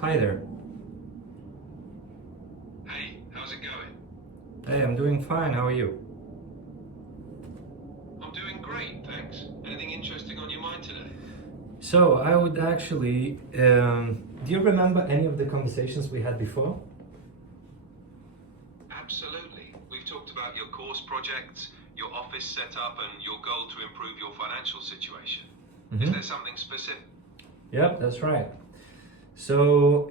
Hi there. Hey, how's it going? Hey, I'm doing fine. How are you? I'm doing great, thanks. Anything interesting on your mind today? So, I would actually. Do you remember any of the conversations we had before? Absolutely. We've talked about your course projects, your office setup, and your goal to improve your financial situation. Is Mm-hmm. there something specific? Yep, that's right. So,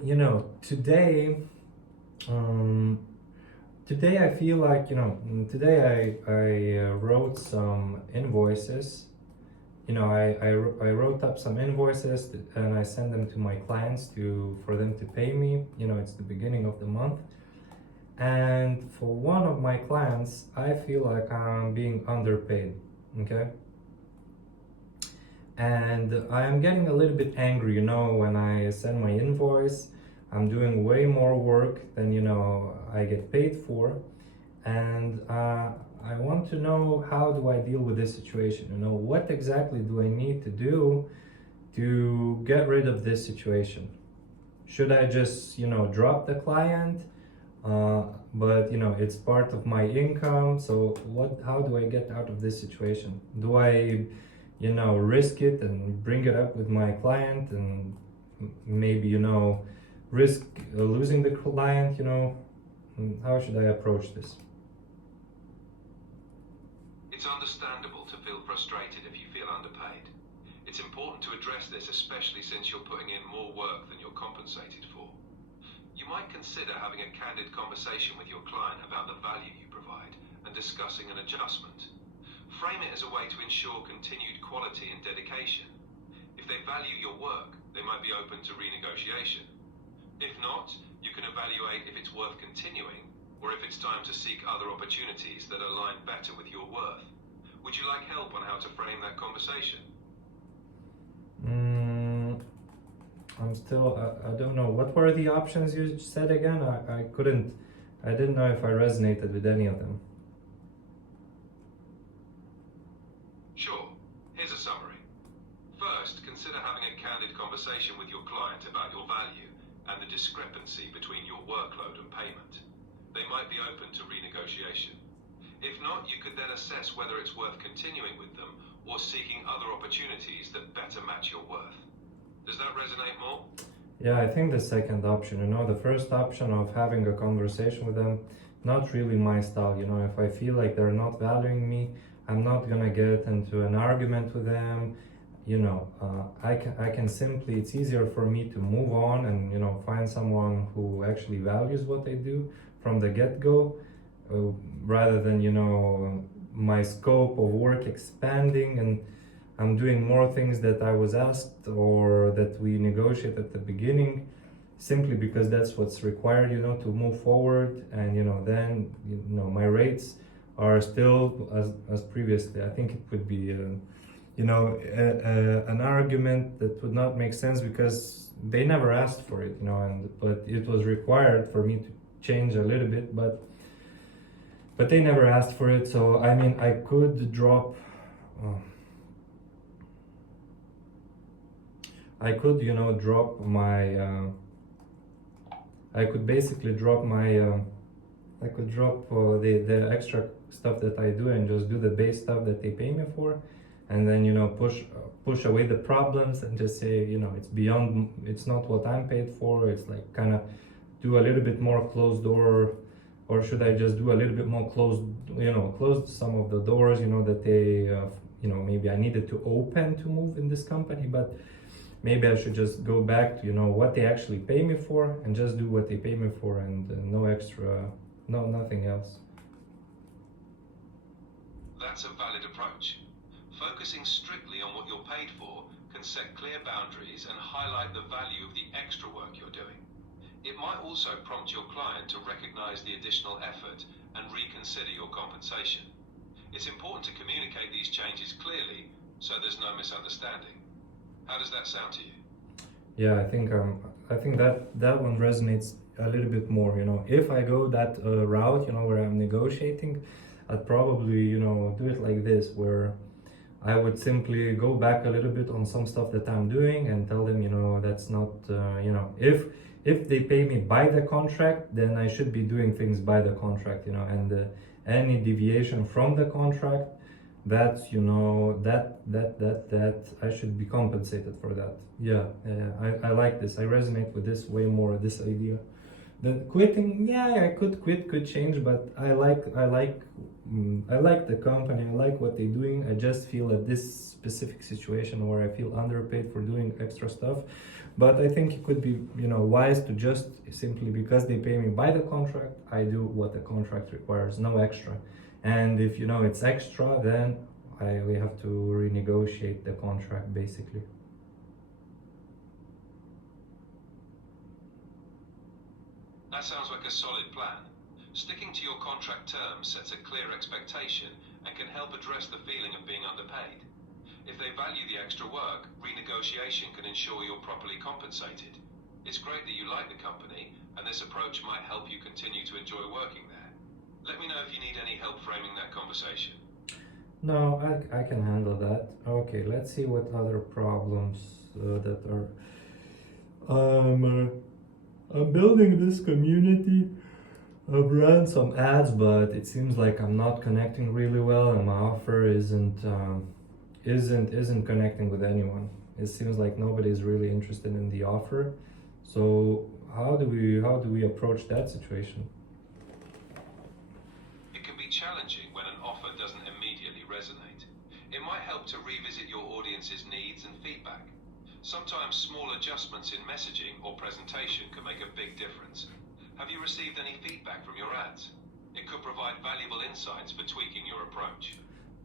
today, um, today I feel like, today I wrote some invoices. I wrote up some invoices and I sent them to my clients for them to pay me. It's the beginning of the month. And for one of my clients, I feel like I'm being underpaid. Okay. And I'm getting a little bit angry, when I send my invoice. I'm doing way more work than, I get paid for. And I want to know, how do I deal with this situation? What exactly do I need to do to get rid of this situation? Should I just, drop the client? But it's part of my income. So how do I get out of this situation? Do I, risk it and bring it up with my client and maybe, risk losing the client? How should I approach this? It's understandable to feel frustrated if you feel underpaid. It's important to address this, especially since you're putting in more work than you're compensated for. You might consider having a candid conversation with your client about the value you provide and discussing an adjustment. Frame it as a way to ensure continued quality and dedication. If they value your work, they might be open to renegotiation. If not, you can evaluate if it's worth continuing or if it's time to seek other opportunities that align better with your worth. Would you like help on how to frame that conversation? Mm, I don't know. What were the options you said again? I didn't know if I resonated with any of them. Sure. Here's a summary. First, consider having a candid conversation with your client about your value and the discrepancy between your workload and payment. They might be open to renegotiation. If not, you could then assess whether it's worth continuing with them or seeking other opportunities that better match your worth. Does that resonate more? Yeah, I think the second option, the first option of having a conversation with them, not really my style. If I feel like they're not valuing me, I'm not gonna get into an argument with them. I can simply, it's easier for me to move on and, find someone who actually values what they do from the get-go, uh, rather than, my scope of work expanding and I'm doing more things that I was asked or that we negotiate at the beginning, simply because that's what's required, to move forward. And then my rates are still as previously. I think it would be an argument that would not make sense because they never asked for it, and but it was required for me to change a little bit, but they never asked for it. So I mean, I could drop. Uh, I could, drop my. I could basically drop my. I could drop the extra stuff that I do and just do the base stuff that they pay me for, and then push away the problems and just say, it's beyond. It's not what I'm paid for. It's like kind of do a little bit more closed door, or should I just do a little bit more closed? Close some of the doors. That they. Maybe I needed to open to move in this company, but maybe I should just go back to what they actually pay me for and just do what they pay me for and no extra, no nothing else. That's a valid approach. Focusing strictly on what you're paid for can set clear boundaries and highlight the value of the extra work you're doing. It might also prompt your client to recognize the additional effort and reconsider your compensation. It's important to communicate these changes clearly so there's no misunderstanding. How does that sound to you? Yeah, I think that one resonates a little bit more. If I go that route, where I'm negotiating, I'd probably do it like this, where I would simply go back a little bit on some stuff that I'm doing and tell them, that's not, if they pay me by the contract, then I should be doing things by the contract, and any deviation from the contract, that's, that I should be compensated for that. Yeah, I like this. I resonate with this way more, this idea. The quitting, yeah, I could quit, could change, but I like the company. I like what they're doing. I just feel at this specific situation where I feel underpaid for doing extra stuff. But I think it could be, wise to just simply, because they pay me by the contract, I do what the contract requires, no extra. And if it's extra, then we have to renegotiate the contract basically. That sounds like a solid plan. Sticking to your contract terms sets a clear expectation and can help address the feeling of being underpaid. If they value the extra work, renegotiation can ensure you're properly compensated. It's great that you like the company, and this approach might help you continue to enjoy working there. Let me know if you need any help framing that conversation. No, I can handle that. Okay, let's see what other problems that are. I'm building this community. I've ran some ads, but it seems like I'm not connecting really well, and my offer isn't connecting with anyone. It seems like nobody's really interested in the offer. So how do we approach that situation? It can be challenging when an offer doesn't immediately resonate. It might help to revisit your audience's needs and feedback. Sometimes small adjustments in messaging or presentation can make a big difference. Have you received any feedback from your ads? It could provide valuable insights for tweaking your approach.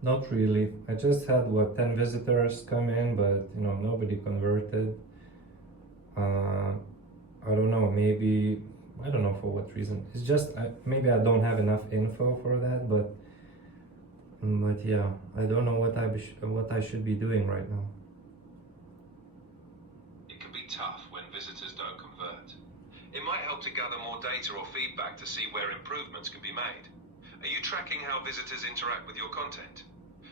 Not really. I just had 10 visitors come in, but nobody converted. I don't know, maybe I don't know for what reason. It's just maybe I don't have enough info for that, but yeah, I don't know what I should be doing right now. It can be tough when visitors don't convert. It might help to gather more data or feedback to see where improvements can be made. Are you tracking how visitors interact with your content?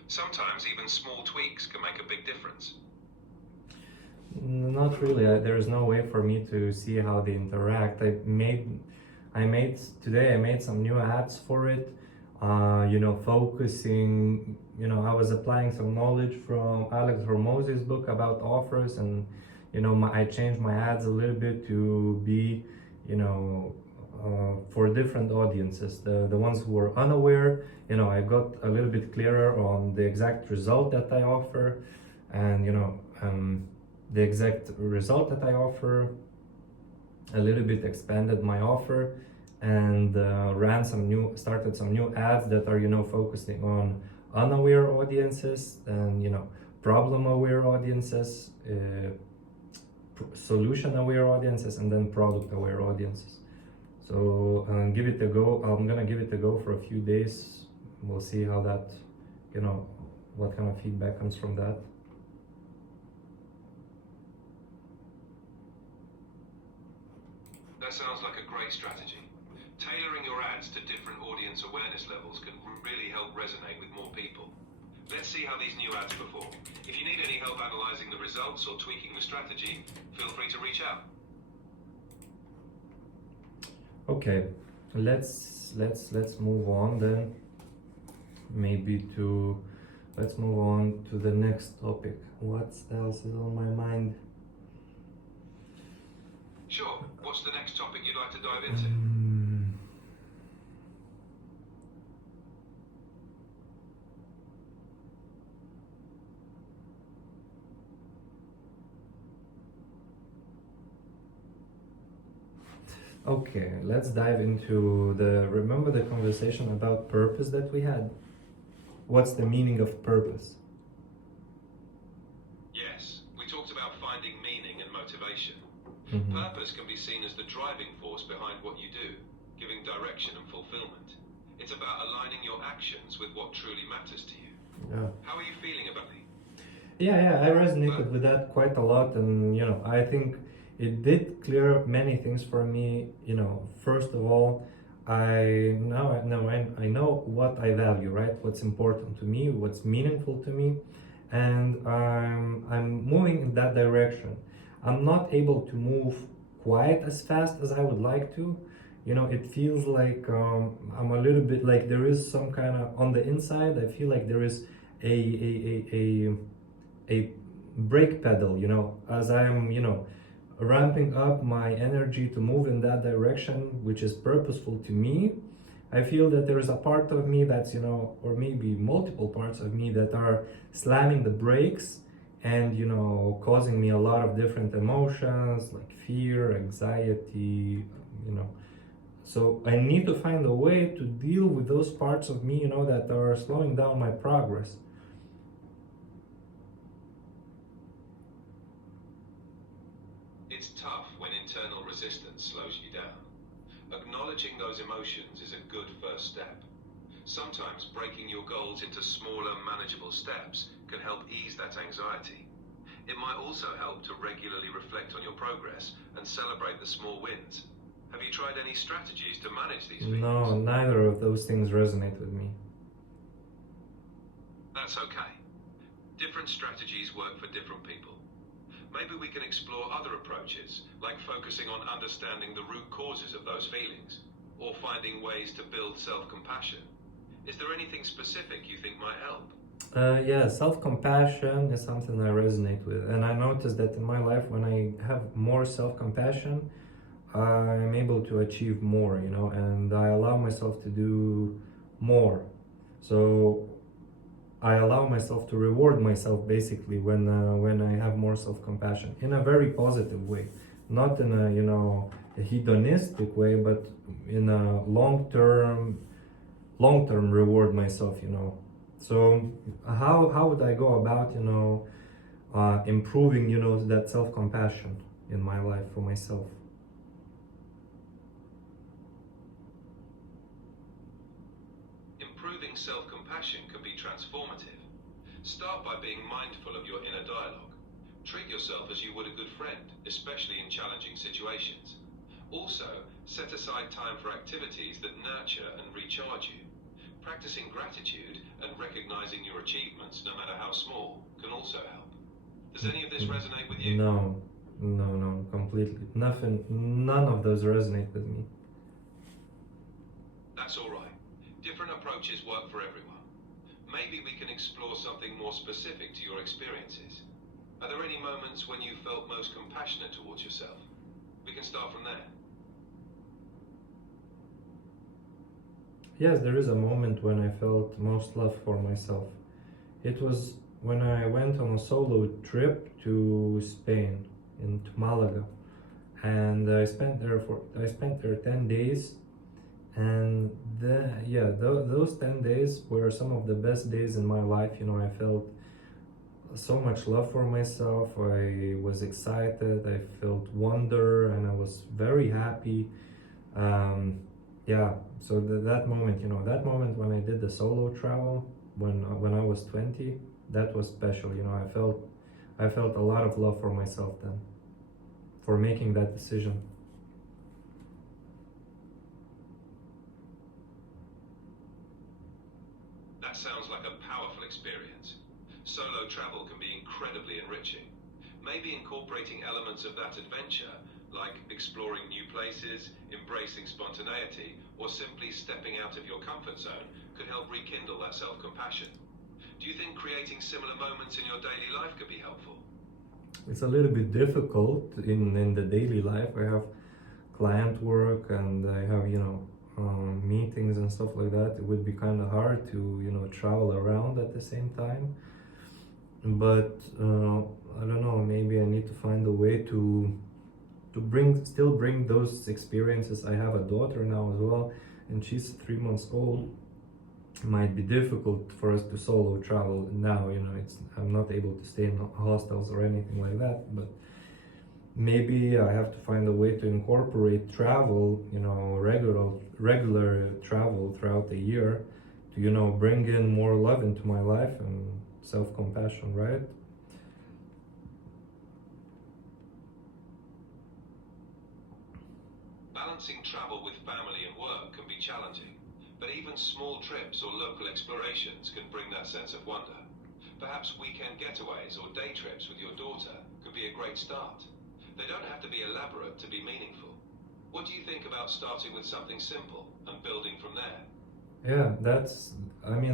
Sometimes even small tweaks can make a big difference. Not really. There's no way for me to see how they interact. I made some new ads for it. Focusing. I was applying some knowledge from Alex Hormozzi's book about offers, and I changed my ads a little bit to be, for different audiences. The ones who were unaware, I got a little bit clearer on the exact result that I offer, and the exact result that I offer, a little bit expanded my offer, and started some new ads that are focusing on unaware audiences and problem aware audiences, solution aware audiences, and then product aware audiences. So give it a go. I'm gonna give it a go for a few days. We'll see how that, what kind of feedback comes from that. That sounds like a great strategy. Tailoring your ads to different audience awareness levels can really help resonate with more people. Let's see how these new ads perform. If you need any help analyzing the results or tweaking the strategy, feel free to reach out. Okay, let's move on then. Let's move on to the next topic. What else is on my mind? Sure. What's the next topic you'd like to dive into? Okay, let's dive into remember the conversation about purpose that we had? What's the meaning of purpose? Yes, we talked about finding meaning and motivation. Mm-hmm. Purpose can be seen as the driving force behind what you do, giving direction and fulfillment. It's about aligning your actions with what truly matters to you. Yeah. How are you feeling about it? Yeah, I resonated with that quite a lot, and I think it did clear up many things for me. First of all, I know what I value, right? What's important to me, what's meaningful to me, and I'm moving in that direction. I'm not able to move quite as fast as I would like to. You know, it feels like I'm a little bit like there is some kind of on the inside. I feel like there is a brake pedal. You know, as I'm ramping up my energy to move in that direction, which is purposeful to me. I feel that there is a part of me that's, or maybe multiple parts of me that are slamming the brakes and, causing me a lot of different emotions like fear, anxiety, you know. So I need to find a way to deal with those parts of me, that are slowing down my progress. It's tough when internal resistance slows you down. Acknowledging those emotions is a good first step. Sometimes breaking your goals into smaller, manageable steps can help ease that anxiety. It might also help to regularly reflect on your progress and celebrate the small wins. Have you tried any strategies to manage these feelings? No, neither of those things resonate with me. That's okay. Different strategies work for different people. Maybe we can explore other approaches, like focusing on understanding the root causes of those feelings, or finding ways to build self-compassion. Is there anything specific you think might help? Yeah, self-compassion is something I resonate with, and I noticed that in my life, when I have more self-compassion, I'm able to achieve more, and I allow myself to do more. So I allow myself to reward myself basically when I have more self-compassion in a very positive way, not in a hedonistic way, but in a long-term reward myself. So how would I go about improving that self-compassion in my life for myself? Improving self-compassion can be transformative. Start by being mindful of your inner dialogue. Treat yourself as you would a good friend, especially in challenging situations. Also, set aside time for activities that nurture and recharge you. Practicing gratitude and recognizing your achievements, no matter how small, can also help. Does any of this resonate with you? No, completely. None of those resonate with me. That's all right. Different approaches work for everyone. Maybe we can explore something more specific to your experiences. Are there any moments when you felt most compassionate towards yourself? We can start from there. Yes, there is a moment when I felt most love for myself. It was when I went on a solo trip to Spain, into Malaga, and I spent there 10 days, and those 10 days were some of the best days in my life. I felt so much love for myself. I was excited, I felt wonder, and I was very happy. So that moment, when I did the solo travel, when I was 20, that was special. I felt a lot of love for myself then, for making that decision. That sounds like a powerful experience. Solo travel can be incredibly enriching. Maybe incorporating elements of that adventure, like exploring new places, embracing spontaneity, or simply stepping out of your comfort zone, could help rekindle that self-compassion. Do you think creating similar moments in your daily life could be helpful? It's a little bit difficult in the daily life. I have client work and I have meetings and stuff like that. It would be kind of hard to travel around at the same time. But I don't know. Maybe I need to find a way to still bring those experiences. I have a daughter now as well, and she's 3 months old. It might be difficult for us to solo travel now. I'm not able to stay in hostels or anything like that. But maybe I have to find a way to incorporate travel, regular travel throughout the year, to bring in more love into my life and self-compassion, right? Balancing travel with family and work can be challenging, but even small trips or local explorations can bring that sense of wonder. Perhaps weekend getaways or day trips with your daughter could be a great start. They don't have to be elaborate to be meaningful. What do you think about starting with something simple and building from there? Yeah,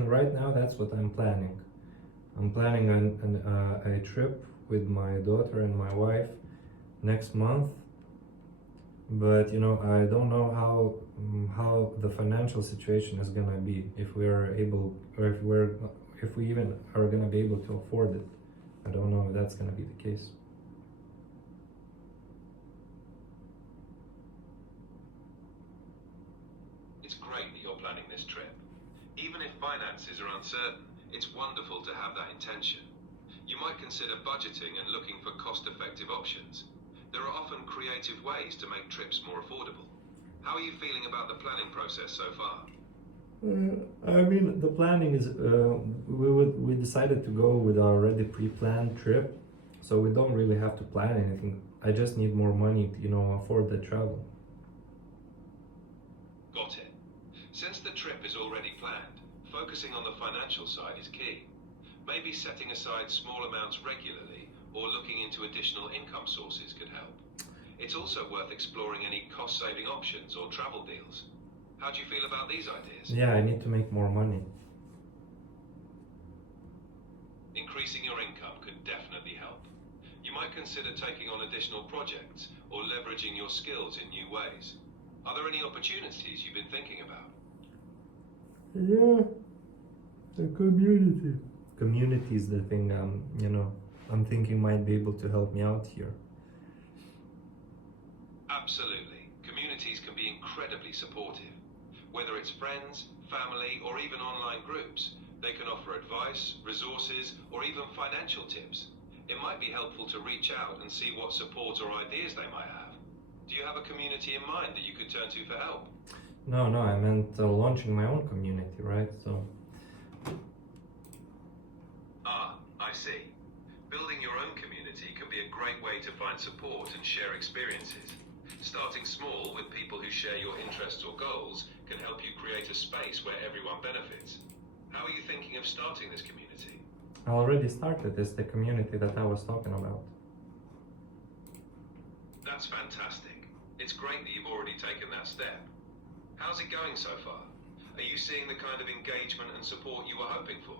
right now that's what I'm planning. I'm planning a trip with my daughter and my wife next month, but I don't know how the financial situation is gonna be, if we are able, or if we even are gonna be able to afford it. I don't know if that's gonna be the case. It's great that you're planning this trip. Even if finances are uncertain, it's wonderful to have that intention. You might consider budgeting and looking for cost-effective options. There are often creative ways to make trips more affordable. How are you feeling about the planning process so far? The planning is we decided to go with our already pre-planned trip, so we don't really have to plan anything. I just need more money to afford the travel. Got it. Since the trip is already planned, focusing on the financial side is key. Maybe setting aside small amounts regularly or looking into additional income sources could help. It's also worth exploring any cost-saving options or travel deals. How do you feel about these ideas? Yeah, I need to make more money. Increasing your income could definitely help. You might consider taking on additional projects or leveraging your skills in new ways. Are there any opportunities you've been thinking about? Yeah, the community. Community is the thing I'm thinking might be able to help me out here. Absolutely. Communities can be incredibly supportive. Whether it's friends, family, or even online groups, they can offer advice, resources, or even financial tips. It might be helpful to reach out and see what support or ideas they might have. Do you have a community in mind that you could turn to for help? No, I meant launching my own community, right? So. I see. Building your own community can be a great way to find support and share experiences. Starting small with people who share your interests or goals can help you create a space where everyone benefits. How are you thinking of starting this community? I already started. It's the community that I was talking about. That's fantastic. It's great that you've already taken that step. How's it going so far? Are you seeing the kind of engagement and support you were hoping for?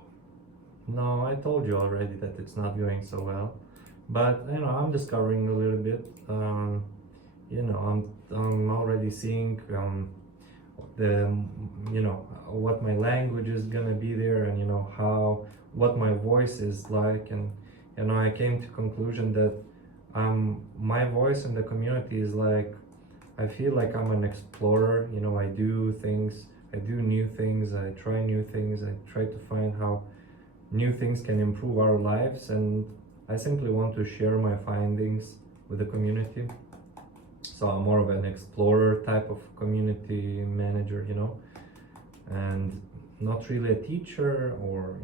No, I told you already that it's not going so well, but I'm discovering a little bit. I'm already seeing the what my language is gonna be there, and what my voice is like, and I came to conclusion that my voice in the community is like, I feel like I'm an explorer. I do things, I do new things, I try new things, I try to find how new things can improve our lives, and I simply want to share my findings with the community. So I'm more of an explorer type of community manager, and not really a teacher or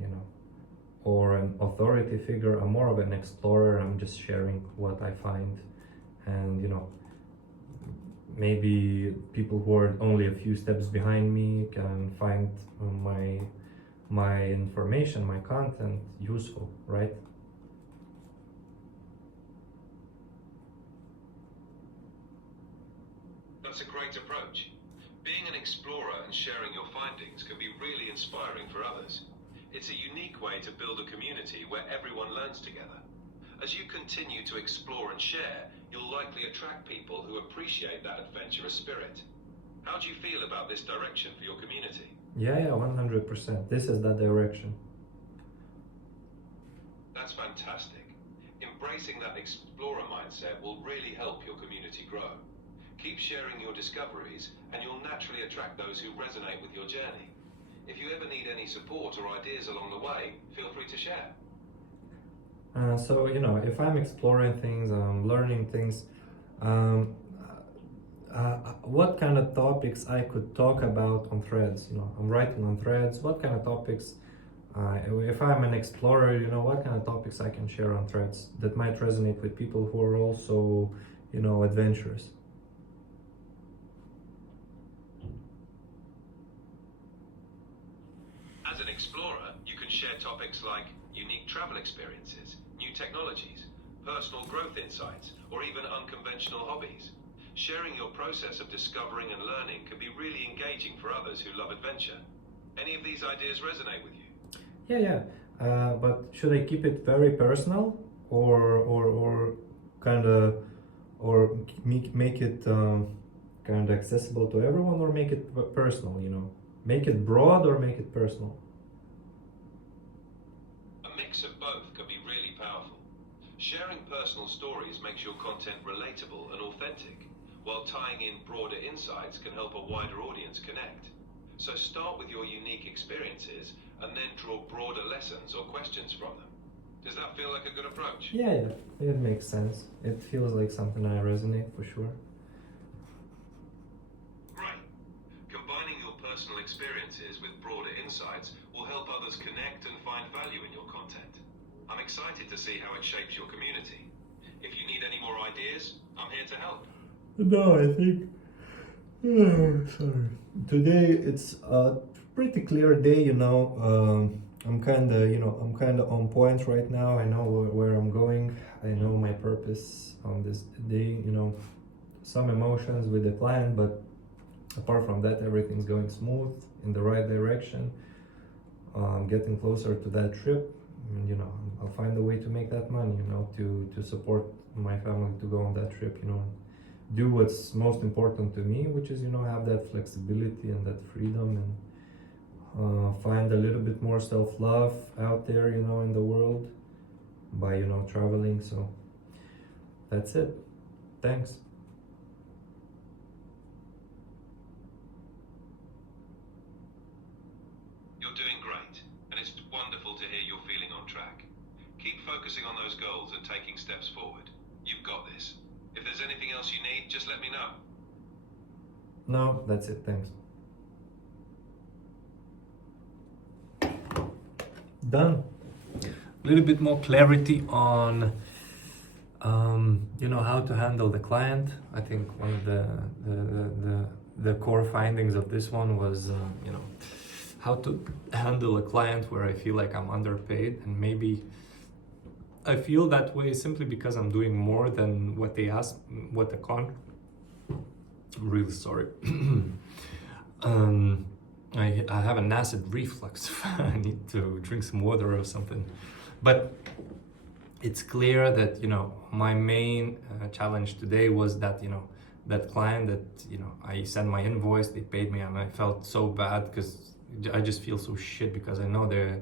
an authority figure. I'm more of an explorer. I'm just sharing what I find, and maybe people who are only a few steps behind me can find my information, my content useful, right? That's a great approach. Being an explorer and sharing your findings can be really inspiring for others. It's a unique way to build a community where everyone learns together. As you continue to explore and share, you'll likely attract people who appreciate that adventurous spirit. How do you feel about this direction for your community? Yeah, 100%. This is that direction. That's fantastic. Embracing that explorer mindset will really help your community grow. Keep sharing your discoveries, and you'll naturally attract those who resonate with your journey. If you ever need any support or ideas along the way, feel free to share. So if I'm exploring things, I'm learning things, what kind of topics I could talk about on Threads. I'm writing on Threads. What kind of topics, if I'm an explorer, what kind of topics I can share on Threads that might resonate with people who are also, adventurous. As an explorer, you can share topics like unique technologies, personal growth insights, or even unconventional hobbies. Sharing your process of discovering and learning can be really engaging for others who love adventure. Any of these ideas resonate with you? Yeah. But should I keep it very personal, or kind of, or make it kind of accessible to everyone, or make it personal? Make it broad or make it personal? A mix of both can be really powerful. Sharing personal stories makes your content relatable and authentic, while tying in broader insights can help a wider audience connect. So start with your unique experiences and then draw broader lessons or questions from them. Does that feel like a good approach? Yeah, it makes sense. It feels like something I resonate for sure. Great. Combining your personal experiences with broader insights will help others connect and find value in your content. I'm excited to see how it shapes your community. If you need any more ideas, I'm here to help. No, I think. Sorry. Today it's a pretty clear day. I'm kind of on point right now. I know where I'm going. I know my purpose on this day. Some emotions with the client, but apart from that, everything's going smooth in the right direction. I'm getting closer to that trip. And, I'll find a way to make that money. To support my family to go on that trip. Do what's most important to me, which is have that flexibility and that freedom, and find a little bit more self-love out there in the world by traveling. So that's it. Thanks. You're doing great, and it's wonderful to hear you're feeling on track. Keep focusing on those goals and taking steps forward. You've got this. If there's anything else you need, just let me know. No, that's it. Thanks. Done. A little bit more clarity on, how to handle the client. I think one of the core findings of this one was, how to handle a client where I feel like I'm underpaid, and maybe I feel that way simply because I'm doing more than what they ask, what the con. I'm really sorry. I have an acid reflux. I need to drink some water or something. But it's clear that my main challenge today was that that client that I sent my invoice, they paid me, and I felt so bad because I just feel so shit because I know they're.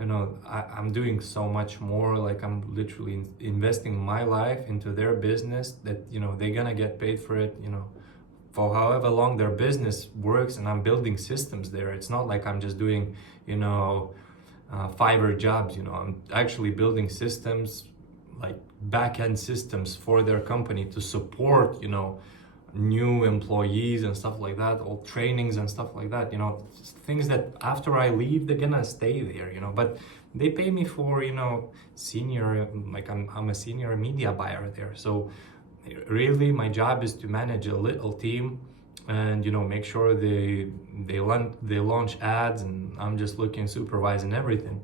I'm doing so much more, like I'm literally investing my life into their business that, they're gonna get paid for it, for however long their business works, and I'm building systems there. It's not like I'm just doing, Fiverr jobs, I'm actually building systems, like back-end systems for their company to support, new employees and stuff like that, all trainings and stuff like that, things that after I leave, they're gonna stay there, but they pay me for, senior, like I'm a senior media buyer there. So really my job is to manage a little team and, make sure they launch ads, and I'm just looking, supervising everything.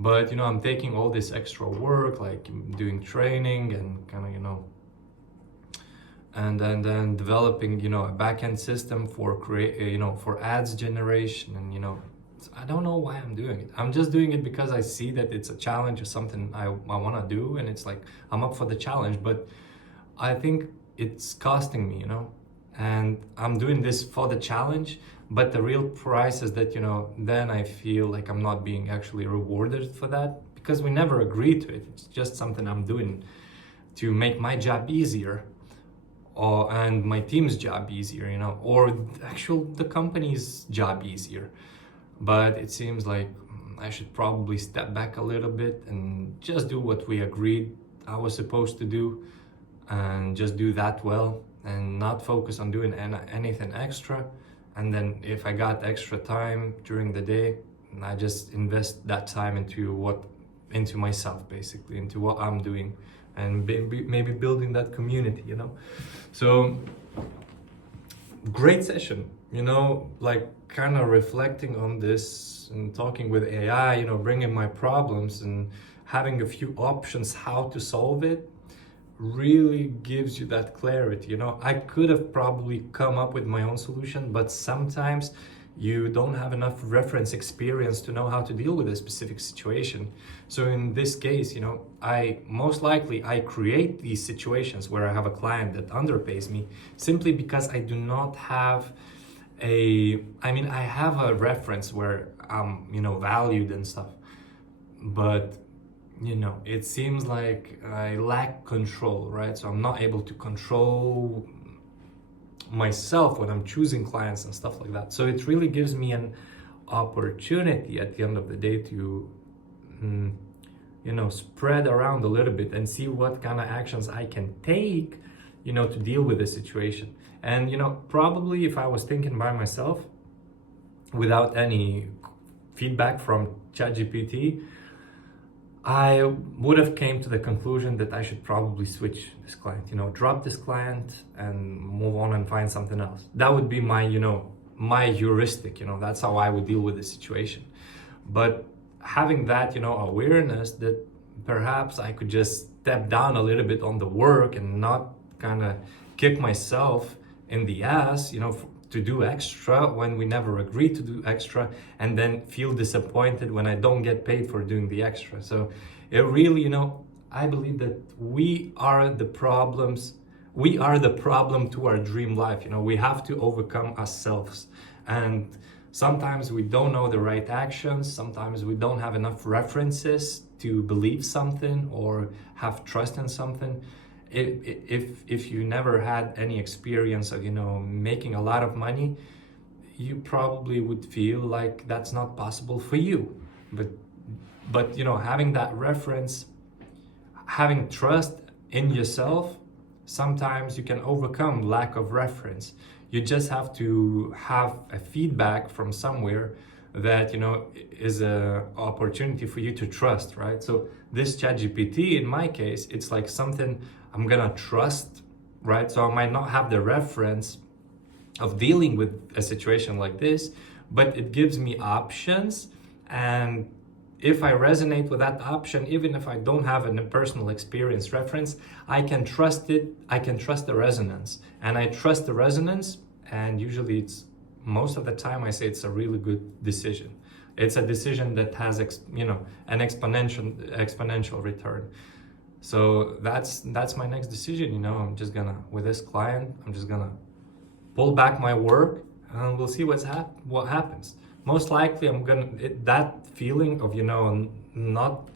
But, I'm taking all this extra work, like doing training and kind of, and then developing a back-end system for for ads generation, and I don't know why I'm doing it. I'm just doing it because I see that it's a challenge or something I want to do, and it's like I'm up for the challenge, but I think it's costing me, and I'm doing this for the challenge, but the real price is that then I feel like I'm not being actually rewarded for that, because we never agreed to it. It's just something I'm doing to make my job easier, and my team's job easier, or the company's job easier. But it seems like I should probably step back a little bit and just do what we agreed I was supposed to do, and just do that well, and not focus on doing anything extra. And then if I got extra time during the day, I just invest that time into myself, basically, into what I'm doing, and maybe building that community, So great session, like kind of reflecting on this and talking with AI, bringing my problems and having a few options how to solve it really gives you that clarity. You know, I could have probably come up with my own solution, but sometimes you don't have enough reference experience to know how to deal with a specific situation. So in this case, you know, I create these situations where I have a client that underpays me simply because I do not have I have a reference where I'm, you know, valued and stuff, but you know, it seems like I lack control, right? So I'm not able to control myself when I'm choosing clients and stuff like that. So it really gives me an opportunity at the end of the day to, you know, spread around a little bit and see what kind of actions I can take, you know, to deal with the situation. And, you know, probably if I was thinking by myself without any feedback from ChatGPT, I would have came to the conclusion that I should probably switch this client, you know, drop this client and move on and find something else. That would be my, you know, my heuristic, you know, that's how I would deal with the situation. But having that, you know, awareness that perhaps I could just step down a little bit on the work and not kind of kick myself in the ass, you know, to do extra when we never agreed to do extra, and then feel disappointed when I don't get paid for doing the extra. So it really, you know, I believe that we are the problem to our dream life. You know, we have to overcome ourselves. And sometimes we don't know the right actions. Sometimes we don't have enough references to believe something or have trust in something. If you never had any experience of, you know, making a lot of money, you probably would feel like that's not possible for you. But you know, having that reference, having trust in yourself, sometimes you can overcome lack of reference. You just have to have a feedback from somewhere that, you know, is a opportunity for you to trust, right? So this ChatGPT, in my case, it's like something I'm gonna trust, right? So I might not have the reference of dealing with a situation like this, but it gives me options. And if I resonate with that option, even if I don't have a personal experience reference, I can trust it. I can trust the resonance, and I trust the resonance. And usually most of the time I say it's a really good decision. It's a decision that has, you know, an exponential return. So that's my next decision. You know, I'm just gonna, with this client, I'm just gonna pull back my work and we'll see what happens. Most likely that feeling of, you know, not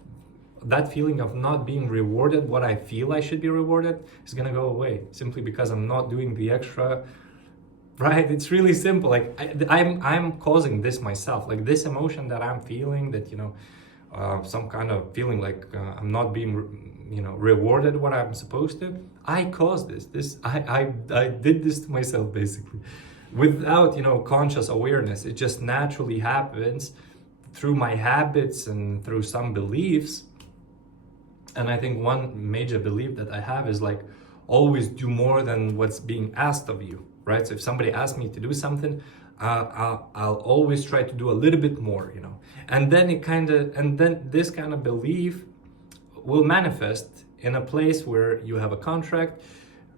being rewarded what I feel I should be rewarded is gonna go away, simply because I'm not doing the extra, right? It's really simple. Like I'm causing this myself, like this emotion that I'm feeling, that, you know, some kind of feeling like I'm not being, you know, rewarded what I'm supposed to. I caused this. I did this to myself, basically, without, you know, conscious awareness. It just naturally happens through my habits and through some beliefs. And I think one major belief that I have is like, always do more than what's being asked of you, right? So if somebody asks me to do something, I'll always try to do a little bit more, you know. And then this kind of belief will manifest in a place where you have a contract.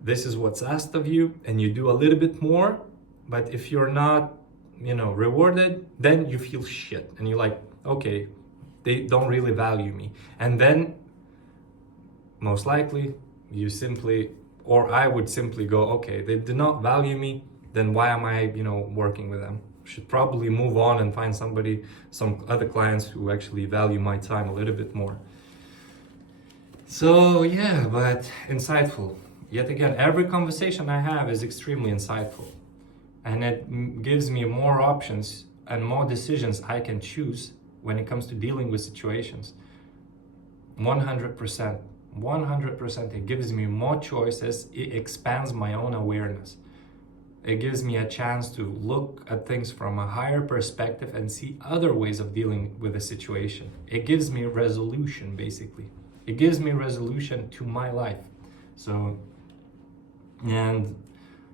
This is what's asked of you, and you do a little bit more. But if you're not, you know, rewarded, then you feel shit, and you're like, okay, they don't really value me. And then most likely you simply, or I would simply go, okay, they do not value me, then why am I, you know, working with them? Should probably move on and find some other clients who actually value my time a little bit more. So yeah, but insightful. Yet again, every conversation I have is extremely insightful, and it gives me more options and more decisions I can choose when it comes to dealing with situations. 100%. 100%. It gives me more choices. It expands my own awareness. It gives me a chance to look at things from a higher perspective and see other ways of dealing with a situation. It gives me resolution, basically. It gives me resolution to my life. So, and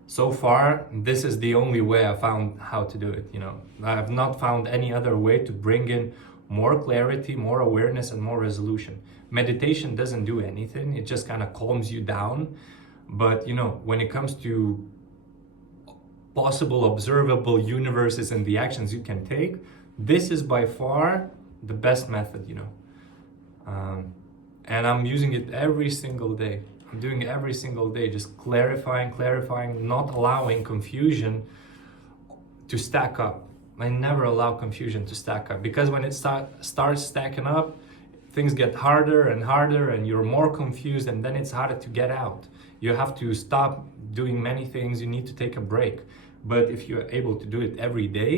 so far, this is the only way I found how to do it. You know, I have not found any other way to bring in more clarity, more awareness, and more resolution. Meditation doesn't do anything, it just kind of calms you down. But you know, when it comes to possible observable universes and the actions you can take, this is by far the best method, you know. And I'm using it every single day. I'm doing it every single day, just clarifying, not allowing confusion to stack up. I never allow confusion to stack up, because when it starts stacking up, things get harder and harder, and you're more confused, and then it's harder to get out. You have to stop doing many things, you need to take a break. But if you're able to do it every day,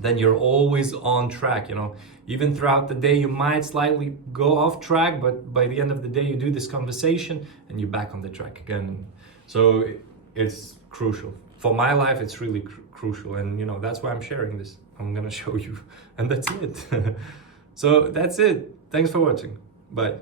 then you're always on track, you know. Even throughout the day, you might slightly go off track, but by the end of the day, you do this conversation and you're back on the track again. So it's crucial. For my life, it's really crucial. And, you know, that's why I'm sharing this. I'm gonna show you. And that's it. So that's it. Thanks for watching. Bye.